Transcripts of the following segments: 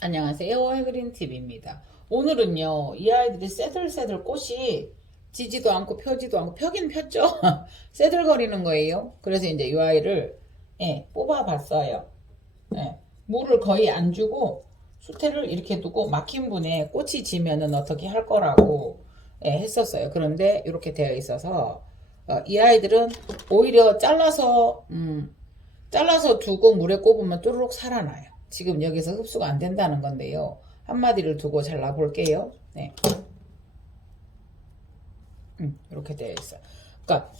안녕하세요. 해그린TV입니다. 오늘은요, 이 아이들이 새들새들 꽃이 지지도 않고 펴지도 않고 펴긴 폈죠? 새들거리는 거예요. 그래서 이제 이 아이를 뽑아봤어요. 물을 거의 안 주고 수태를 이렇게 두고 막힌 분에 꽃이 지면은 어떻게 할 거라고 했었어요. 그런데 이렇게 되어 있어서 이 아이들은 오히려 잘라서 두고 물에 꼽으면 뚜루룩 살아나요. 지금 여기서 흡수가 안 된다는 건데요. 한 마디를 두고 잘라 볼게요. 네. 이렇게 되어 있어요. 그러니까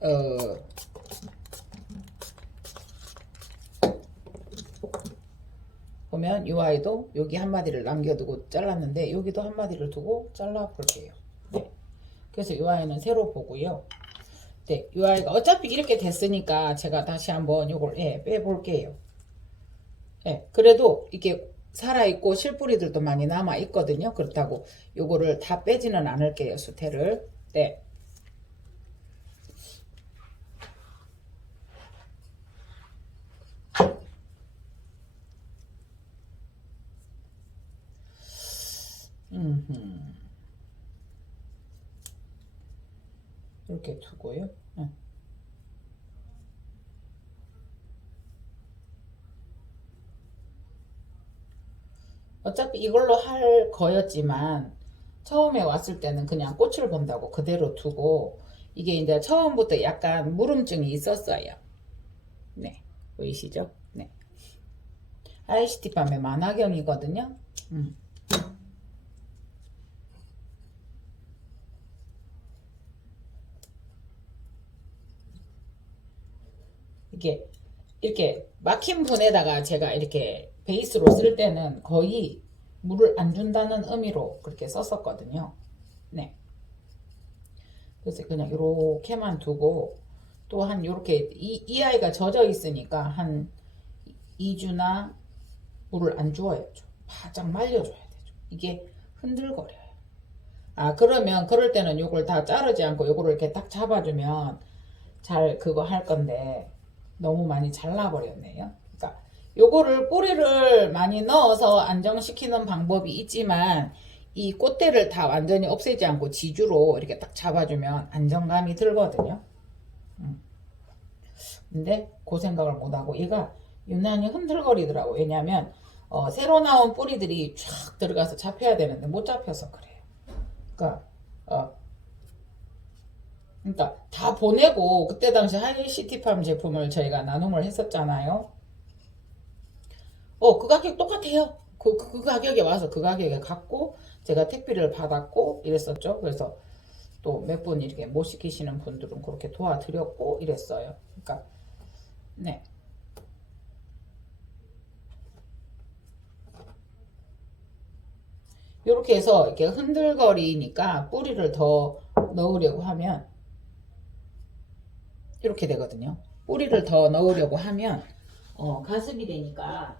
어, 보면 이 아이도 여기 한 마디를 남겨두고 잘랐는데 여기도 한 마디를 두고 잘라 볼게요. 네. 그래서 이 아이는 새로 보고요. 네, 이 아이가 어차피 이렇게 됐으니까 제가 다시 한번 요걸 빼볼게요. 그래도 이게 살아있고 실뿌리들도 많이 남아있거든요. 그렇다고 요거를 다 빼지는 않을게요. 수태를. 네. 이렇게 두고요. 어차피 이걸로 할 거였지만 처음에 왔을 때는 그냥 꽃을 본다고 그대로 두고 이게 이제 처음부터 약간 물음증이 있었어요. 네. 보이시죠? 네. ICT팜의 만화경이거든요. 이게 이렇게 막힌 분에다가 제가 이렇게 베이스로 쓸 때는 거의 물을 안 준다는 의미로 그렇게 썼었거든요. 네. 그래서 그냥 이렇게만 두고 또 한 이렇게 이 아이가 젖어 있으니까 한 2주나 물을 안 주어야 죠. 바짝 말려줘야 되죠. 이게 흔들거려요. 아, 그러면 그럴 때는 요걸 다 자르지 않고 요거를 이렇게 딱 잡아주면 잘 그거 할 건데 너무 많이 잘라버렸네요. 그러니까 요거를 뿌리를 많이 넣어서 안정시키는 방법이 있지만 이 꽃대를 다 완전히 없애지 않고 지주로 이렇게 딱 잡아주면 안정감이 들거든요. 근데 그 생각을 못하고 얘가 유난히 흔들거리더라고. 왜냐면 새로 나온 뿌리들이 쫙 들어가서 잡혀야 되는데 못 잡혀서 그래요. 그러니까 어, 그러니까 다 보내고 그때 당시 하이시티팜 제품을 저희가 나눔을 했었잖아요. 그 가격 똑같아요. 그 가격에 와서 그 가격에 갖고 제가 택배를 받았고 이랬었죠. 그래서 또 몇 분 이렇게 못 시키시는 분들은 그렇게 도와드렸고 이랬어요. 그러니까 네. 이렇게 해서 이렇게 흔들거리니까 뿌리를 더 넣으려고 하면 이렇게 되거든요. 뿌리를 더 넣으려고 하면 가습이 되니까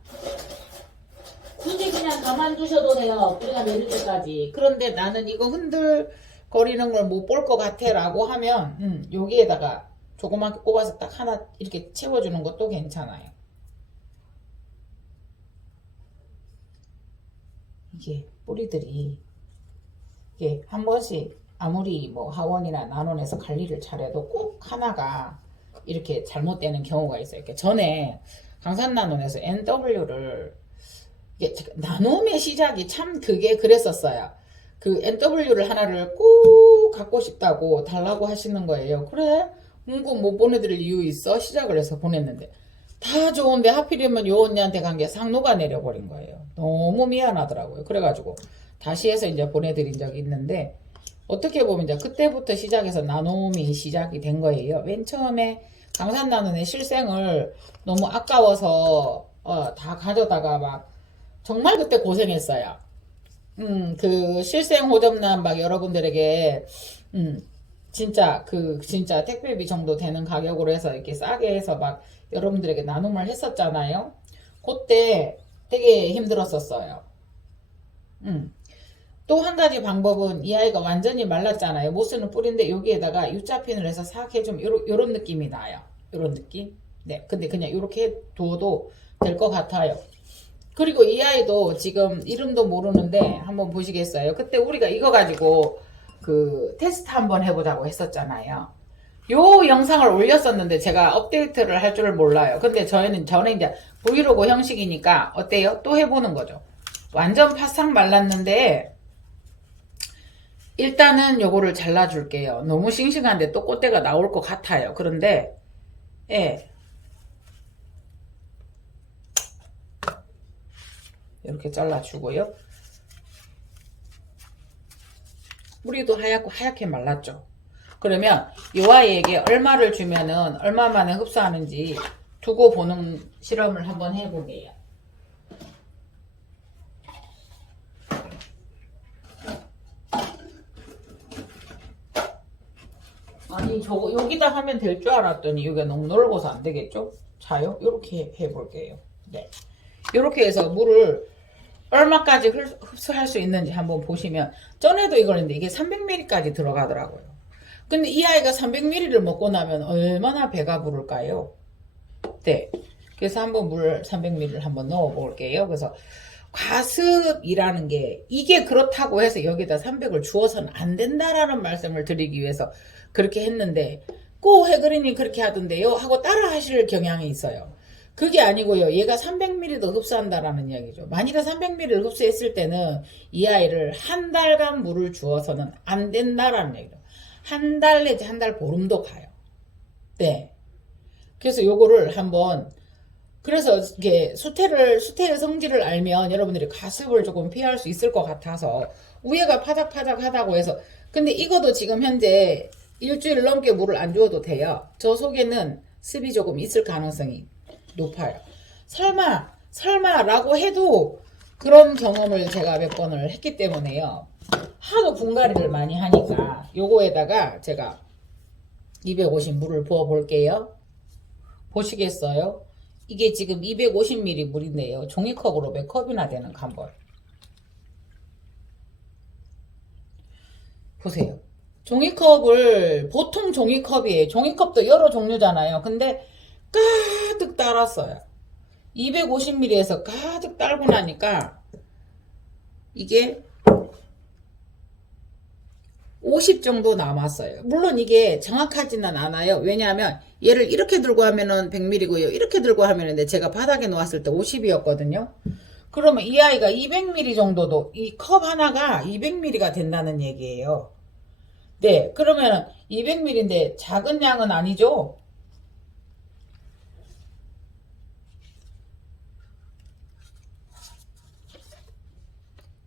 굳이 그냥 가만두셔도 돼요. 뿌리가 내릴 때까지. 그런데 나는 이거 흔들거리는 걸 못 볼 것 같아 라고 하면 여기에다가 조그맣게 꼽아서 딱 하나 이렇게 채워주는 것도 괜찮아요. 이게 뿌리들이 이게 한 번씩 아무리 뭐 하원이나 난원에서 관리를 잘해도 꼭 하나가 이렇게 잘못되는 경우가 있어요. 이렇게 전에 강산난원에서 NW를 나눔의 시작이 참 그게 그랬었어요. 그 NW를 하나를 꼭 갖고 싶다고 달라고 하시는 거예요. 그래? 문구 못 보내드릴 이유 있어? 시작을 해서 보냈는데 다 좋은데 하필이면 요 언니한테 간 게 상노가 내려버린 거예요. 너무 미안하더라고요. 그래가지고 다시 해서 이제 보내드린 적이 있는데 어떻게 보면 이제 그때부터 시작해서 나눔이 시작이 된 거예요. 맨 처음에 강산나눔의 실생을 너무 아까워서 다 가져다가 막 정말 그때 고생했어요. 그 실생 호접란 막 여러분들에게 진짜 택배비 정도 되는 가격으로 해서 이렇게 싸게 해서 막 여러분들에게 나눔을 했었잖아요. 그때 되게 힘들었었어요. 또 한 가지 방법은 이 아이가 완전히 말랐잖아요. 못 쓰는 뿌리인데 여기에다가 U자핀을 해서 싹 해주면 요런 느낌이 나요. 요런 느낌. 네, 근데 그냥 이렇게 두어도 될 것 같아요. 그리고 이 아이도 지금 이름도 모르는데 한번 보시겠어요? 그때 우리가 이거 가지고 그 테스트 한번 해보자고 했었잖아요. 요 영상을 올렸었는데 제가 업데이트를 할 줄을 몰라요. 근데 저는 이제 브이로그 형식이니까 어때요? 또 해보는 거죠. 완전 파싹 말랐는데 일단은 요거를 잘라줄게요. 너무 싱싱한데 또 꽃대가 나올 것 같아요. 그런데 예, 이렇게 잘라주고요. 뿌리도 하얗게 말랐죠. 그러면 이 아이에게 얼마를 주면은 얼마 만에 흡수하는지 두고 보는 실험을 한번 해보게요. 아니 저거 여기다 하면 될 줄 알았더니 여기가 너무 넓어서 안 되겠죠? 자요? 이렇게 해볼게요. 네, 이렇게 해서 물을 얼마까지 흡수할 수 있는지 한번 보시면 전에도 이걸 했는데 이게 300ml까지 들어가더라고요. 근데 이 아이가 300ml를 먹고 나면 얼마나 배가 부를까요? 네. 그래서 한번 물 300ml를 한번 넣어 볼게요. 그래서 과습이라는 게 이게 그렇다고 해서 여기다 300을 주어서는 안 된다라는 말씀을 드리기 위해서 그렇게 했는데 꼭 해그린이 그렇게 하던데요 하고 따라 하실 경향이 있어요. 그게 아니고요. 얘가 300ml도 흡수한다라는 이야기죠. 만일에 300ml를 흡수했을 때는 이 아이를 한 달간 물을 주어서는 안 된다라는 얘기죠. 한 달 내지 한 달 보름도 가요. 네. 그래서 요거를 한번 그래서 이게 수태의 성질을 알면 여러분들이 가습을 조금 피할 수 있을 것 같아서 위에가 파닥파닥하다고 해서 근데 이것도 지금 현재 일주일 넘게 물을 안 주어도 돼요. 저 속에는 습이 조금 있을 가능성이 높아요. 설마라고 해도 그런 경험을 제가 몇 번을 했기 때문에요. 하도 분갈이를 많이 하니까 요거에다가 제가 250 물을 부어 볼게요. 보시겠어요? 이게 지금 250ml 물인데요. 종이컵으로 몇 컵이나 되는 간벌. 보세요. 종이컵을 보통 종이컵이에요. 종이컵도 여러 종류잖아요. 근데 가득 따랐어요. 250ml에서 가득 따고 나니까 이게 50 정도 남았어요. 물론 이게 정확하지는 않아요. 왜냐하면 얘를 이렇게 들고 하면은 100ml고요. 이렇게 들고 하면은 제가 바닥에 놓았을 때 50이었거든요. 그러면 이 아이가 200ml 정도도 이 컵 하나가 200ml가 된다는 얘기예요. 네, 그러면은 200ml인데 작은 양은 아니죠?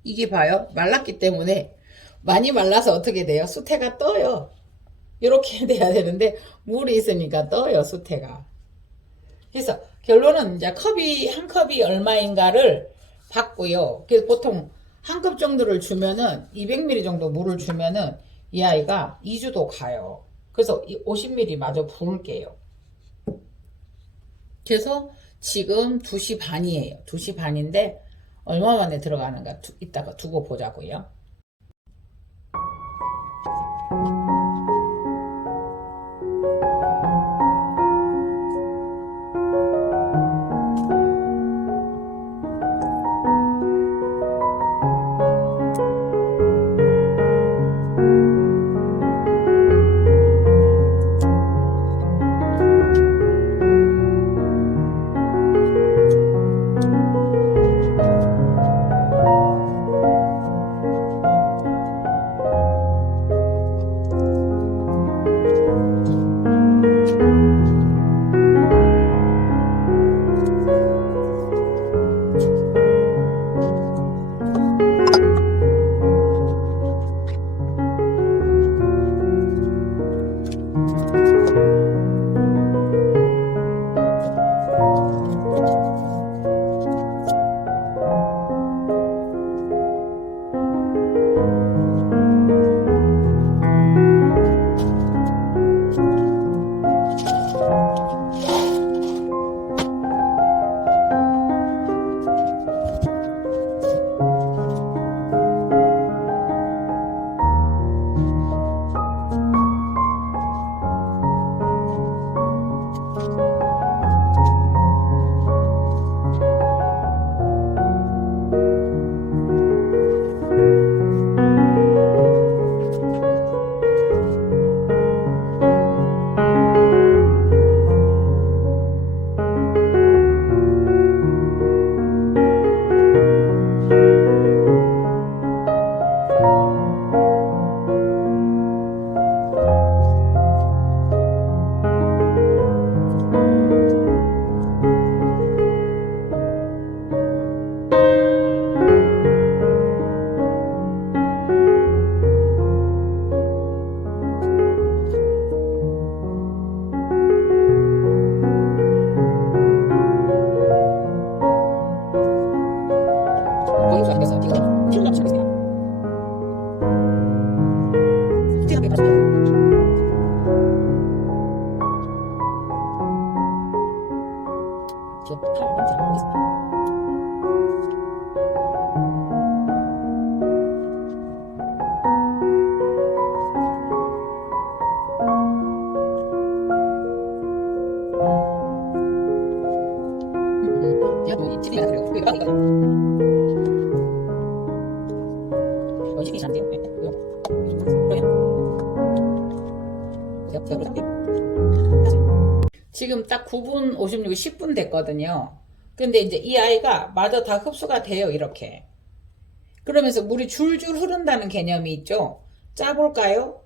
이게 봐요. 말랐기 때문에 많이 말라서 어떻게 돼요? 수태가 떠요. 이렇게 돼야 되는데 물이 있으니까 떠요, 수태가. 그래서 결론은 이제 한 컵이 얼마인가를 봤고요. 그래서 보통 한 컵 정도를 주면은 200ml 정도 물을 주면은 이 아이가 2주도 가요. 그래서 50ml 마저 부을게요. 그래서 지금 2시 반이에요. 2시 반인데 얼마 만에 들어가는가 이따가 두고 보자고요. 거의 수확돼서 지금 키로 잡수고 있습니다. 수태하게 맛있죠? 지금 8번 잘 먹고 있습니다. 제가 또 치즈가 그래요. 그게 빠니까 시키지 않대요. 네. 지금 딱 9분 56, 10분 됐거든요. 근데 이제 이 아이가 마저 다 흡수가 돼요, 이렇게. 그러면서 물이 줄줄 흐른다는 개념이 있죠. 짜볼까요?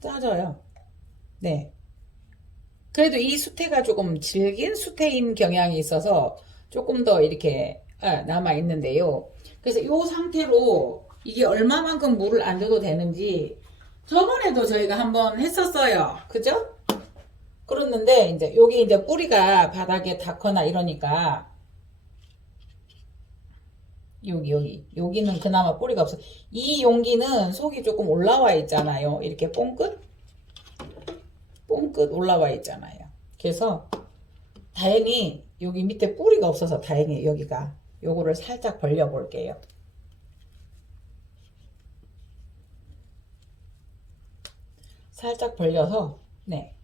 짜져요. 네. 그래도 이 수태가 조금 질긴 수태인 경향이 있어서 조금 더 이렇게 남아 있는데요. 그래서 이 상태로 이게 얼마만큼 물을 안 줘도 되는지 저번에도 저희가 한번 했었어요. 그죠? 그랬는데 이제 여기 이제 뿌리가 바닥에 닿거나 이러니까 여기는 그나마 뿌리가 없어. 이 용기는 속이 조금 올라와 있잖아요. 이렇게 뽕끝 올라와 있잖아요. 그래서 다행히 여기 밑에 뿌리가 없어서 다행히 여기가 요거를 살짝 벌려 볼게요. 살짝 벌려서 네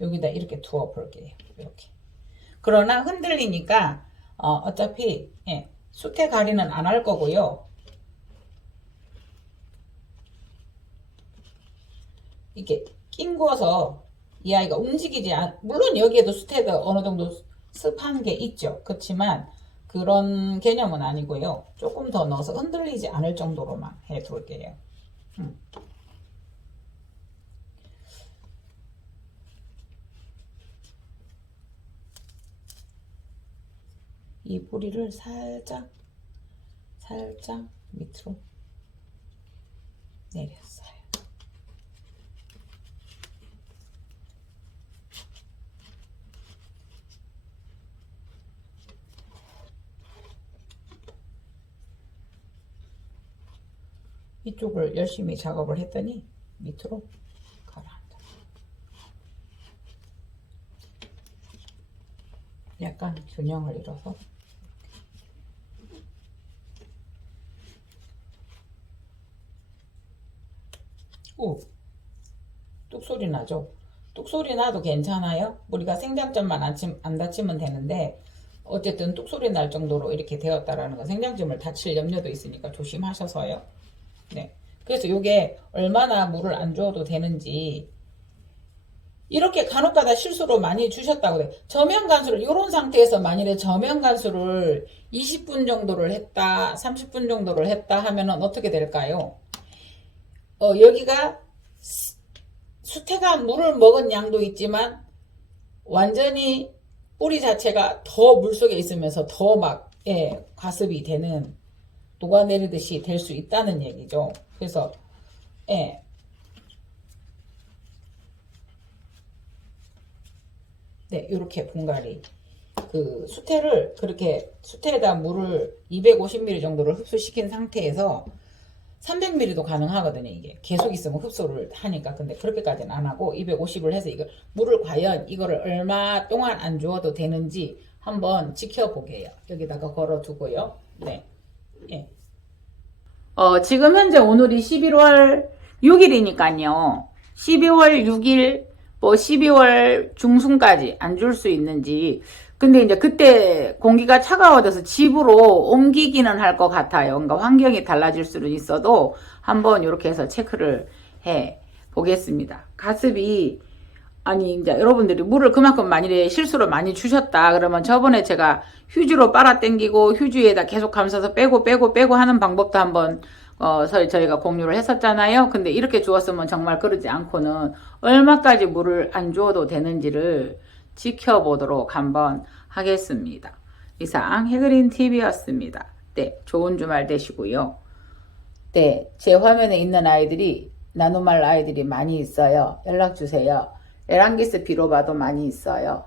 여기다 이렇게 두어 볼게요. 이렇게. 그러나 흔들리니까 어차피 수태 가리는 안 할 거고요. 이렇게 낑궈서 이 아이가 움직이지 물론 여기에도 수태가 어느 정도 습한 게 있죠. 그렇지만 그런 개념은 아니고요. 조금 더 넣어서 흔들리지 않을 정도로만 해 둘게요. 이 뿌리를 살짝 밑으로 내렸어요. 이쪽을 열심히 작업을 했더니 밑으로 가라앉아. 약간 균형을 잃어서 오! 뚝소리 나죠? 뚝소리 나도 괜찮아요? 우리가 생장점만 안 다치면 되는데 어쨌든 뚝소리 날 정도로 이렇게 되었다라는 거, 생장점을 다칠 염려도 있으니까 조심하셔서요. 네. 그래서 이게 얼마나 물을 안 줘도 되는지 이렇게 간혹가다 실수로 많이 주셨다고 돼. 저면 간수를 이런 상태에서 만일에 저면 간수를 20분 정도를 했다, 30분 정도를 했다 하면은 어떻게 될까요? 여기가 수태가 물을 먹은 양도 있지만 완전히 뿌리 자체가 더 물속에 있으면서 더 막 과습이 되는, 녹아내리듯이 될 수 있다는 얘기죠. 그래서 네, 이렇게 분갈이 그 수태를 그렇게 수태에다 물을 250ml 정도를 흡수시킨 상태에서 300ml도 가능하거든요. 이게 계속 있으면 흡수를 하니까. 근데 그렇게까지는 안 하고 250을 해서 이거 물을 과연 이거를 얼마 동안 안 주어도 되는지 한번 지켜보게요. 여기다가 걸어두고요. 네. 예. 지금 현재 오늘이 11월 6일이니까요. 12월 6일, 뭐 12월 중순까지 안 줄 수 있는지. 근데 이제 그때 공기가 차가워져서 집으로 옮기기는 할 것 같아요. 그러니까 환경이 달라질 수는 있어도 한번 이렇게 해서 체크를 해 보겠습니다. 가습이, 아니 이제 여러분들이 물을 그만큼 만일에 실수로 많이 주셨다 그러면 저번에 제가 휴지로 빨아 당기고 휴지에다 계속 감싸서 빼고 하는 방법도 한번 저희가 공유를 했었잖아요. 근데 이렇게 주었으면 정말 그러지 않고는 얼마까지 물을 안 주어도 되는지를 지켜보도록 한번 하겠습니다. 이상 해그린 TV였습니다. 네, 좋은 주말 되시고요. 네, 제 화면에 있는 아이들이 나노말 아이들이 많이 있어요. 연락 주세요. 에란기스 비로바도 많이 있어요.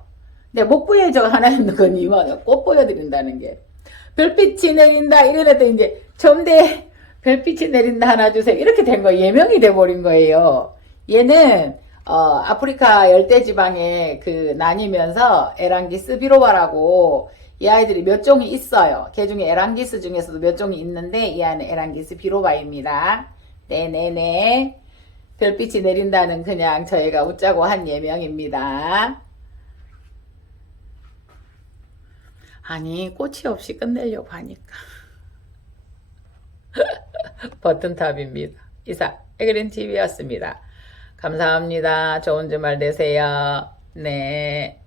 근데 못 보여줘 하나는 거니만 꼭 보여드린다는 게 별빛이 내린다 이래도 이제 점대 별빛이 내린다 하나 주세요 이렇게 된 거 예명이 돼버린 거예요. 얘는 아프리카 열대지방에 그 나뉘면서 에랑기스 비로바라고 이 아이들이 몇 종이 있어요. 그 중에 에랑기스 중에서도 몇 종이 있는데 이 아이는 에랑기스 비로바입니다. 네네네. 별빛이 내린다는 그냥 저희가 웃자고 한 예명입니다. 아니 꽃이 없이 끝내려고 하니까 버튼탑입니다. 이상 에그린 TV였습니다. 감사합니다. 좋은 주말 되세요. 네.